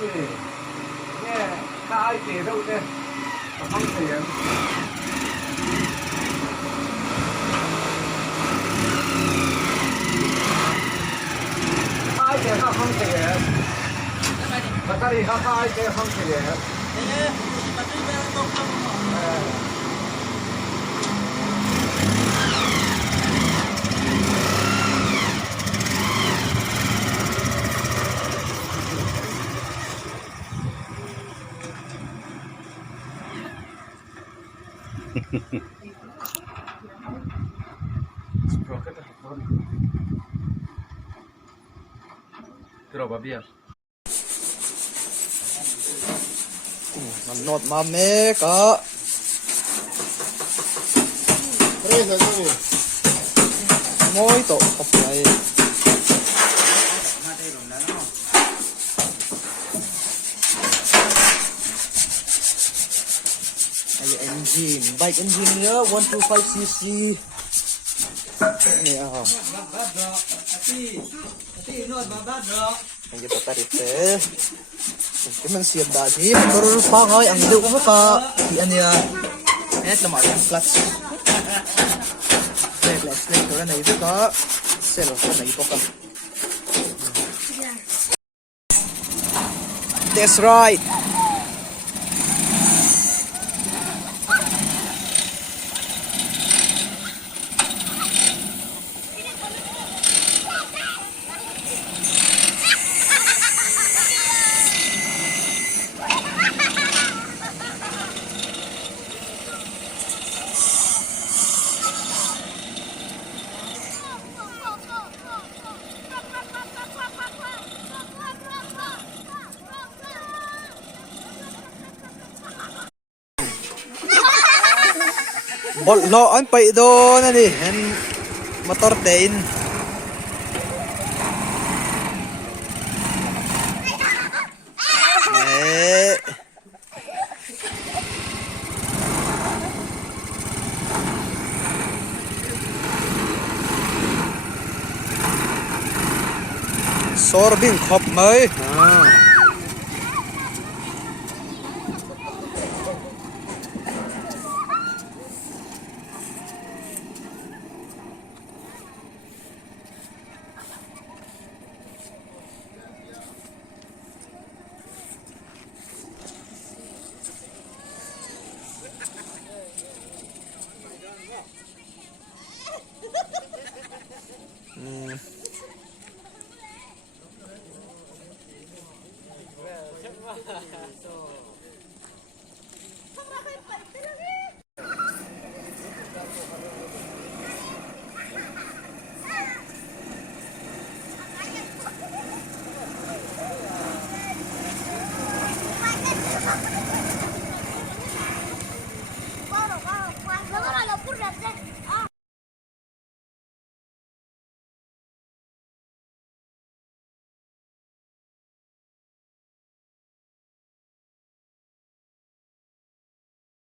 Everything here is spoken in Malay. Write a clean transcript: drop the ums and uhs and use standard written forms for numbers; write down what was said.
gì nghe ai kể đâu thế không tiền ai kể không tiền mà cái gì không ai kể không tiền Trova via. Manot mame ka. Presa kami. Mo ito apply. Ay engine, bike engine niya 125cc. Ini ako. Ang kita tarit eh. Cuman siap dati, menurut pangay ang hidup ko ka. Iyan niya. Ayat lamang ang clutch. Clutch na ito na ito ka. Selo ko na ito ka. That's right. Bol no an pa do na ni en motor tain sorbing khop mới So